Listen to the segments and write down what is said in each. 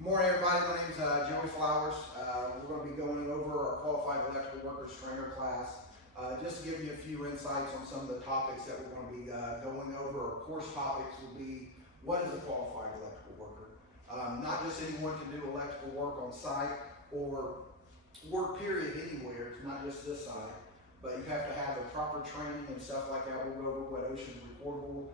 Good morning, everybody. My name is Joey Flowers. We're going to be going over our Qualified Electrical Workers Trainer class. Just to give you a few insights on some of the topics that we're going to be going over. Our course topics will be, what is a qualified electrical worker? Not just anyone can do electrical work on site or work period anywhere. It's not just this side, but you have to have the proper training and stuff like that. We'll go over what OSHA's reportable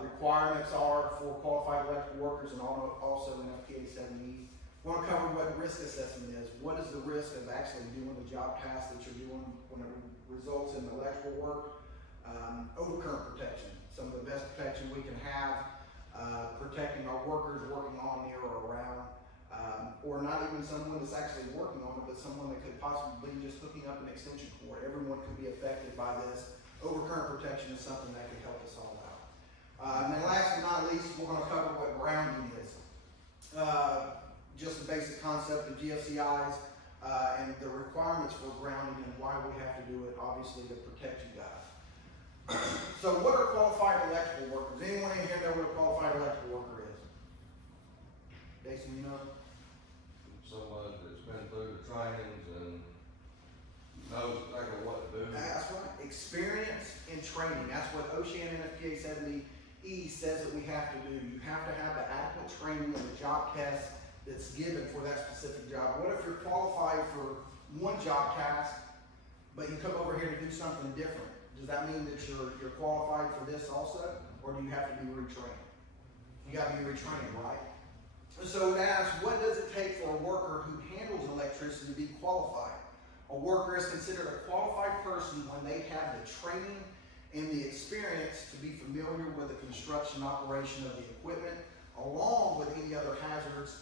requirements are for qualified electrical workers, and also in FPA 70E. We want to cover what risk assessment is. What is the risk of actually doing the job task that you're doing when it results in electrical work? Overcurrent protection, some of the best protection we can have, protecting our workers working on, near, or around, or not even someone that's actually working on it, but someone that could possibly be just hooking up an extension cord. Everyone could be affected by this. Overcurrent protection is something that can help us all out. And then last but not least, we're going to cover what grounding is. Just the basic concept of GFCIs and the requirements for grounding and why we have to do it, obviously, to protect you guys. So what are qualified electrical workers? Anyone in here know what a qualified electrical worker is? Jason, you know? Someone that's been through the trainings and knows exactly what to do. That's right. Experience and training. That's what OSHA and FPA 70E says that we have to do. You have to have the adequate training and the job test that's given for that specific job. What if you're qualified for one job task, but you come over here to do something different? Does that mean that you're qualified for this also, or do you have to be retrained? You got to be retrained, right? So it asks, what does it take for a worker who handles electricity to be qualified? A worker is considered a qualified person when they have the training and the experience to be familiar with the construction operation of the equipment, along with any other hazards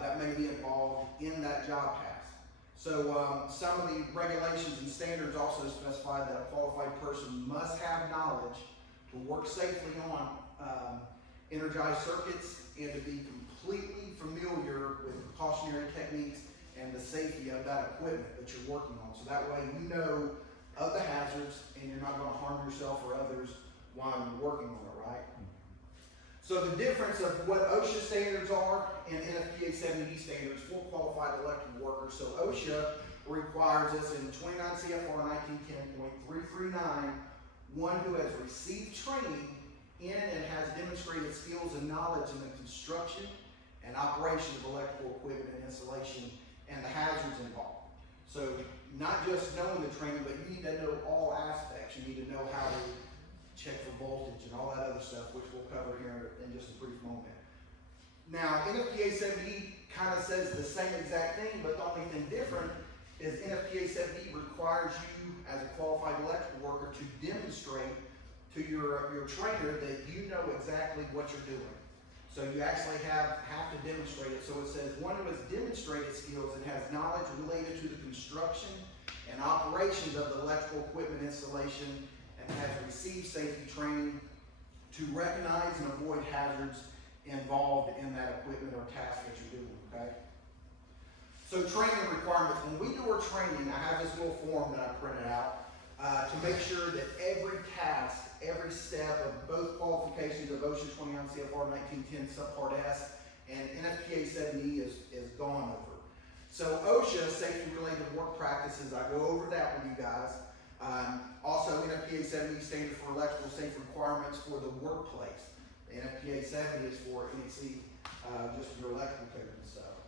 that may be involved in that job task. So some of the regulations and standards also specify that a qualified person must have knowledge to work safely on energized circuits and to be completely familiar with precautionary techniques and the safety of that equipment that you're working on. So that way you know of the hazards and you're not going to harm yourself or others while you're working on it, right? So the difference of what OSHA standards are and NFPA 70E standards for qualified electrical workers. So OSHA requires us in 29 CFR 1910.339, one who has received training in and has demonstrated skills and knowledge in the construction and operation of electrical equipment and installation and the hazards involved. So not just knowing the training, but you need to know all aspects. You need to know how to check for voltage and all that other stuff, which we'll cover here in just a brief moment. Now, NFPA 70E kind of says the same exact thing, but the only thing different is NFPA 70E requires you as a qualified electrical worker to demonstrate to your trainer that you know exactly what you're doing. So you actually have to demonstrate it. So it says one who has demonstrated skills and has knowledge related to the construction and operations of the electrical equipment installation and has received safety training to recognize and avoid hazards involved in that equipment or task that you're doing, okay? So training requirements. When we do our training, I have this little form that I printed out to make sure that every task, every step of both qualifications of OSHA 29 CFR 1910 subpart S and NFPA 70E is gone over. So OSHA, safety related work practices, I go over that with you guys. Also NFPA 70 standard for electrical safety requirements for the workplace. The NFPA 70 is for NEC, just for your electrical code and stuff.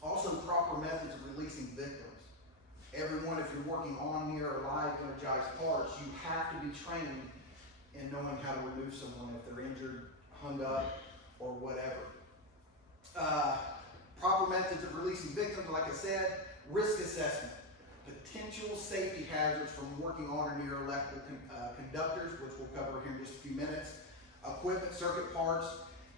Also proper methods of releasing victims. Everyone, if you're working on, near, or live energized parts, you have to be trained in knowing how to remove someone if they're injured, hung up, or whatever. Proper methods of releasing victims, like I said, risk assessment, potential safety hazards from working on or near electrical conductors, which we'll cover here in just a few minutes, equipment, circuit parts,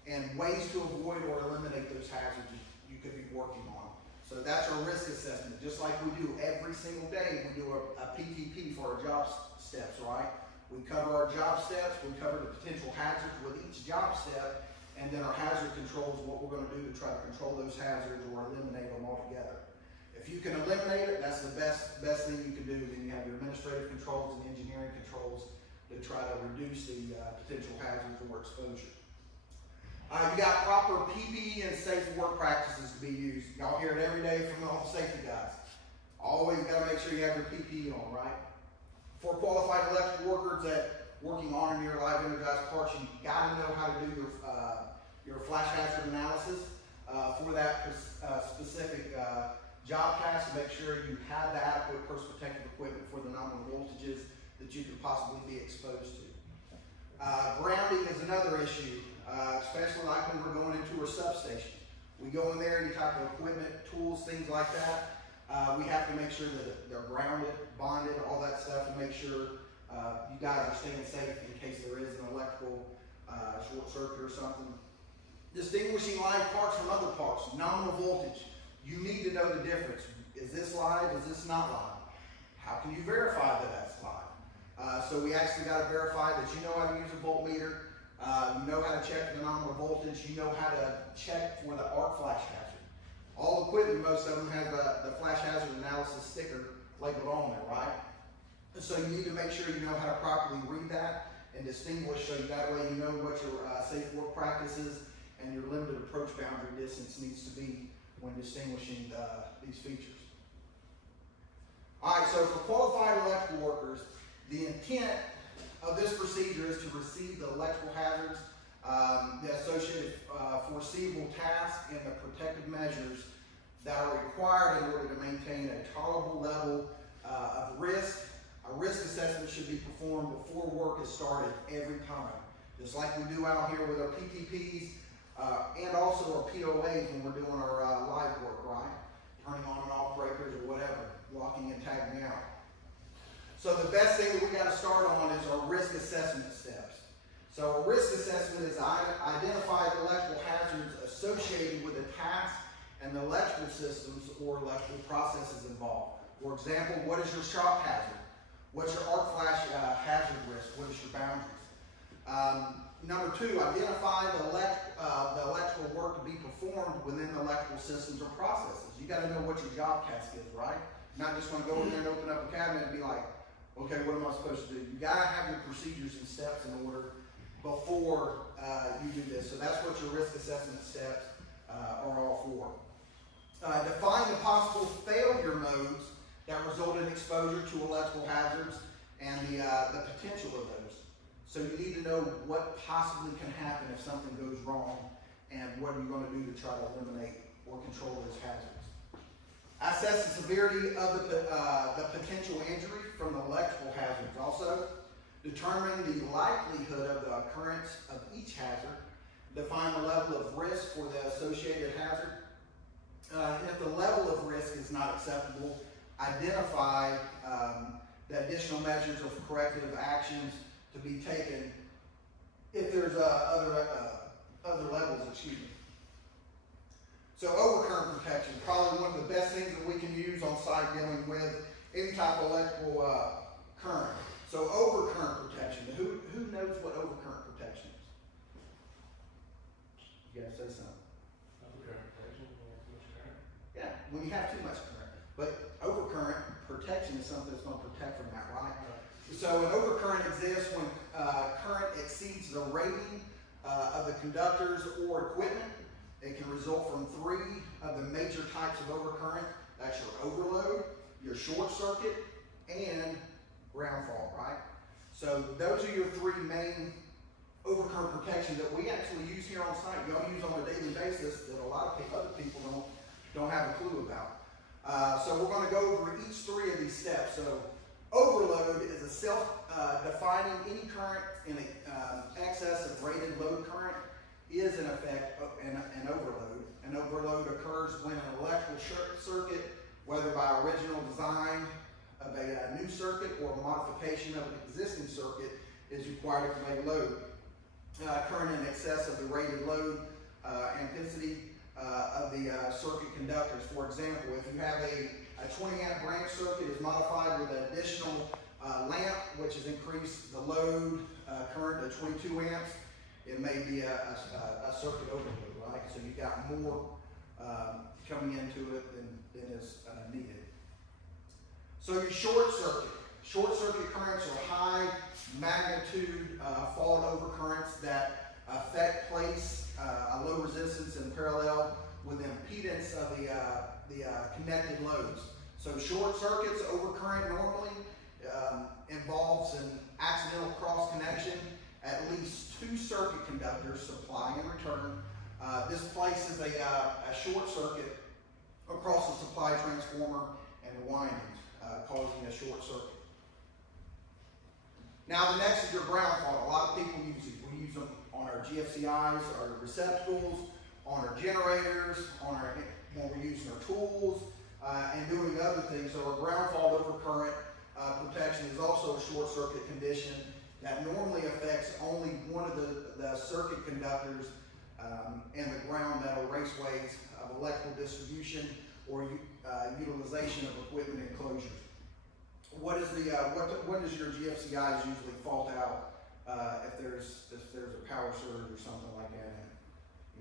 and ways to avoid or eliminate those hazards you could be working on. So that's our risk assessment. Just like we do every single day, we do a PTP for our job steps, right? We cover our job steps, we cover the potential hazards with each job step, and then our hazard controls, what we're going to do to try to control those hazards or eliminate them altogether. If you can eliminate it, that's the best thing you can do. Then you have your administrative controls and engineering controls to try to reduce the potential hazards or exposure. You got proper PPE and safe work practices to be used. Y'all hear it every day from all the safety guys. Always got to make sure you have your PPE on, right? For qualified electrical workers that working on or near live energized parts, you got to know how to do your flash hazard analysis for that specific job task to make sure you have the adequate personal protective equipment for the nominal voltages that you could possibly be exposed to. Grounding is another issue, especially like when we're going into a substation. We go in there, any type of equipment, tools, things like that. We have to make sure that they're grounded, bonded, all that stuff, and make sure you guys are staying safe in case there is an electrical short circuit or something. Distinguishing live parts from other parts, nominal voltage. You need to know the difference. Is this live? Is this not live? How can you verify that that's live? So we actually got to verify that you know how to use a voltmeter, you know how to check the nominal voltage, you know how to check for the arc flash hazard. All equipment, most of them have the flash hazard analysis sticker labeled on there, right? And so you need to make sure you know how to properly read that and distinguish, so that way you know what your safe work practices and your limited approach boundary distance needs to be when distinguishing these features. All right, so for qualified electrical workers, the intent of this procedure is to receive the electrical hazards, the associated foreseeable tasks, and the protective measures that are required in order to maintain a tolerable level of risk. A risk assessment should be performed before work is started every time, just like we do out here with our PTPs and also our POAs when we're doing our live work, right? Turning on and off breakers or whatever, locking and tagging out. So the best thing that we got to start on is our risk assessment steps. So a risk assessment is identify the electrical hazards associated with the task and the electrical systems or electrical processes involved. For example, what is your shock hazard? What's your arc flash hazard risk? What is your boundaries? Number two, identify the electrical work to be performed within the electrical systems or processes. You got to know what your job task is, right? Not just going to go in there and open up a cabinet and be like, okay, what am I supposed to do? You got to have your procedures and steps in order before you do this. So that's what your risk assessment steps are all for. Define the possible failure modes that result in exposure to electrical hazards and the potential of those. So you need to know what possibly can happen if something goes wrong and what are you going to do to try to eliminate or control those hazards. Assess the severity of the potential injury from the electrical hazards. Also, determine the likelihood of the occurrence of each hazard. Define the level of risk for the associated hazard. If the level of risk is not acceptable, identify the additional measures of corrective actions to be taken if there's other levels, excuse me. So overcurrent protection, probably one of the best things that we can use on site dealing with any type of electrical current. So overcurrent protection, who knows what overcurrent protection is? You gotta say something. Overcurrent protection, when you have too much current. Yeah, when you have too much current. But overcurrent protection is something that's gonna protect from that, right? So an overcurrent exists when current exceeds the rating of the conductors or equipment. It can result from three of the major types of overcurrent. That's your overload, your short circuit, and ground fault, right? So those are your three main overcurrent protection that we actually use here on site. Y'all use on a daily basis that a lot of other people don't have a clue about. So we're going to go over each three of these steps. So overload is a self-defining any current in excess of rated load current is in effect an overload. An overload occurs when an electrical circuit, whether by original design of a new circuit or modification of an existing circuit, is required to make load. Current in excess of the rated load ampacity of the circuit conductors. For example, if you have a 20 amp branch circuit is modified with an additional lamp, which has increased the load current to 22 amps, it may be a circuit overload, right? So you've got more coming into it than is needed. So your short circuit currents are high magnitude fault overcurrents that affect place a low resistance in parallel with the impedance of the connected loads. So short circuits, overcurrent normally involves an accidental cross connection, at least 2 circuit conductors, supply and return. This places a short circuit across the supply transformer and the windings, causing a short circuit. Now the next is your ground fault. A lot of people use it. We use them on our GFCIs, our receptacles, on our generators, when we're using our tools, and doing other things. So our ground fault overcurrent protection is also a short circuit condition that normally affects only one of the circuit conductors and the ground metal raceways of electrical distribution or utilization of equipment enclosures. What does your GFCIs usually fault out if there's a power surge or something like that?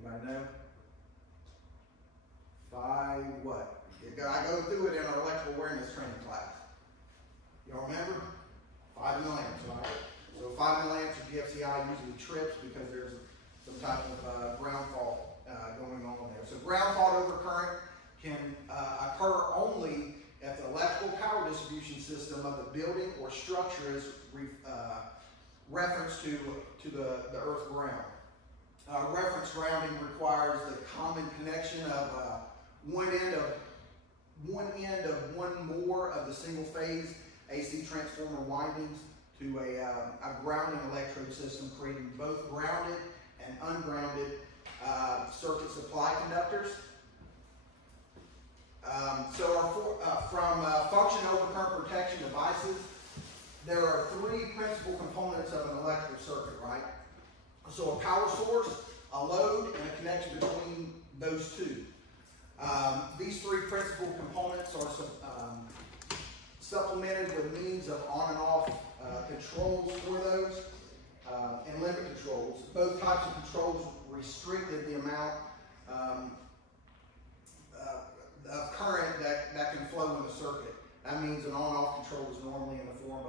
Anybody know? 5 what? I go through it in our electrical awareness training class. Y'all remember? 5 milliamps, right? So 5 milliamps of GFCI usually trips because there's some type of ground fault going on there. So ground fault overcurrent can occur only if the electrical power distribution system of the building or structure is referenced to the earth ground. Reference grounding requires the common connection of one end of one more of the single phase AC transformer windings to a grounding electrode system, creating both grounded and ungrounded circuit supply conductors. From function overcurrent protection devices, there are 3 principal components of an electrical circuit, right? So a power source, a load, and a connection between those 2. These 3 principal components are supplemented with means of on and off controls for those and limit controls. Both types of controls restricted the amount of current that can flow in the circuit. That means an on-off control is normally in the form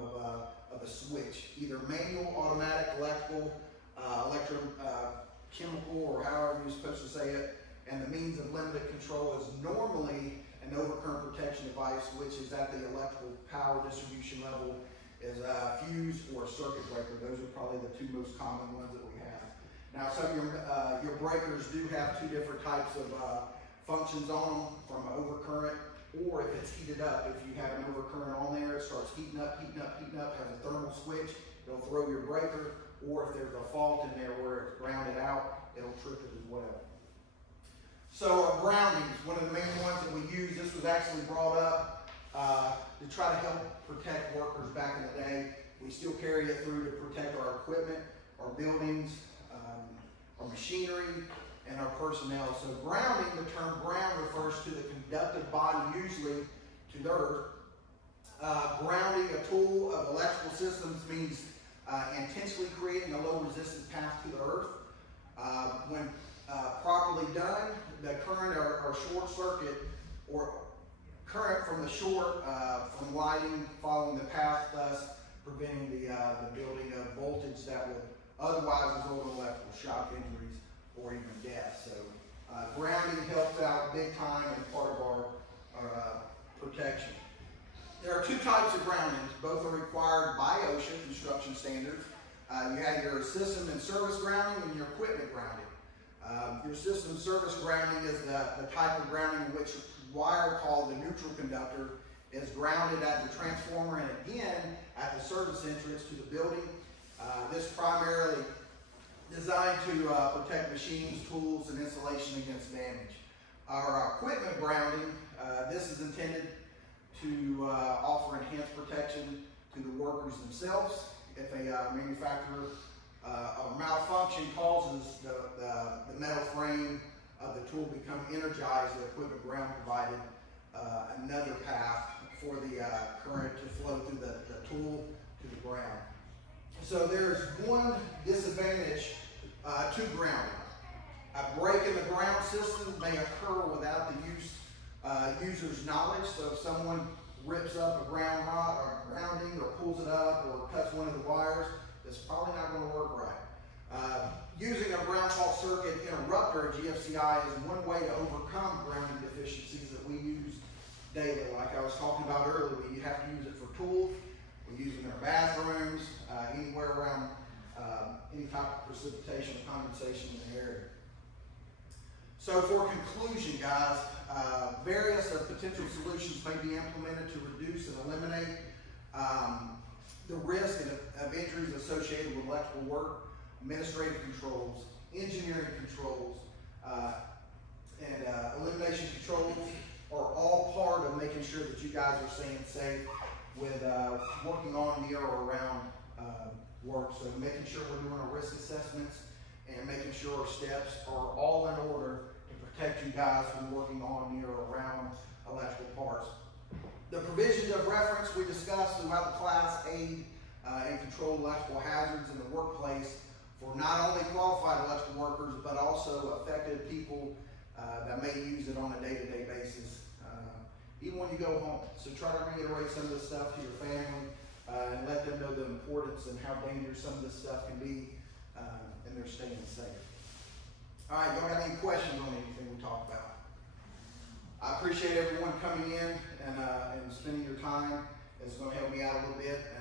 of a switch, either manual, automatic, electrical, electrochemical, or however you're supposed to say it. And the means of limited control is normally an overcurrent protection device, which is at the electrical power distribution level, is a fuse or a circuit breaker. Those are probably the 2 most common ones that we have. Now, some of your breakers do have 2 different types of functions on them, from overcurrent, or if it's heated up. If you have an overcurrent on there, it starts heating up, has a thermal switch, it'll throw your breaker, or if there's a fault in there where it's grounded out, it'll trip it as well. So groundings, one of the main ones that we use, this was actually brought up to try to help protect workers back in the day. We still carry it through to protect our equipment, our buildings, our machinery, and our personnel. So grounding, the term ground refers to the conductive body, usually to the earth. Grounding a tool of electrical systems means intentionally creating a low resistance path to the earth. When properly done, the current or short circuit or current from the short from lighting following the path, thus preventing the building of voltage that would otherwise result in electrical shock injuries or even death. So grounding helps out big time and part of our protection. There are 2 types of groundings. Both are required by OSHA construction standards. You have your system and service grounding and your equipment grounding. Your system service grounding is the type of grounding in which wire called the neutral conductor is grounded at the transformer and again at the service entrance to the building. This primarily designed to protect machines, tools, and insulation against damage. Our equipment grounding, this is intended to offer enhanced protection to the workers themselves. If a manufacturer a malfunction causes the metal frame of the tool become energized, the equipment ground provided another path for the current to flow through the tool to the ground. So there's one disadvantage to grounding. A break in the ground system may occur without the user's knowledge. So if someone rips up a ground rod or grounding or pulls it up or cuts one of the wires, it's probably not going to work right. Using a ground fault circuit interrupter, a GFCI, is one way to overcome grounding deficiencies that we use daily. Like I was talking about earlier, we have to use it for tools, we use it in our bathrooms, anywhere around any type of precipitation or condensation in the area. So for conclusion, guys, various potential solutions may be implemented to reduce and eliminate the risk of injuries associated with electrical work. Administrative controls, engineering controls, and elimination controls are all part of making sure that you guys are staying safe with working on, near, or around work. So making sure we're doing our risk assessments and making sure our steps are all in order to protect you guys from working on, near, or around electrical parts. The provisions of reference we discussed throughout the class aid and control electrical hazards in the workplace for not only qualified electrical workers, but also affected people that may use it on a day-to-day basis, even when you go home. So try to reiterate some of this stuff to your family and let them know the importance and how dangerous some of this stuff can be, and they're staying safe. All right, y'all got any questions on anything we talked about? I appreciate everyone coming in and spending your time. It's going to help me out a little bit. And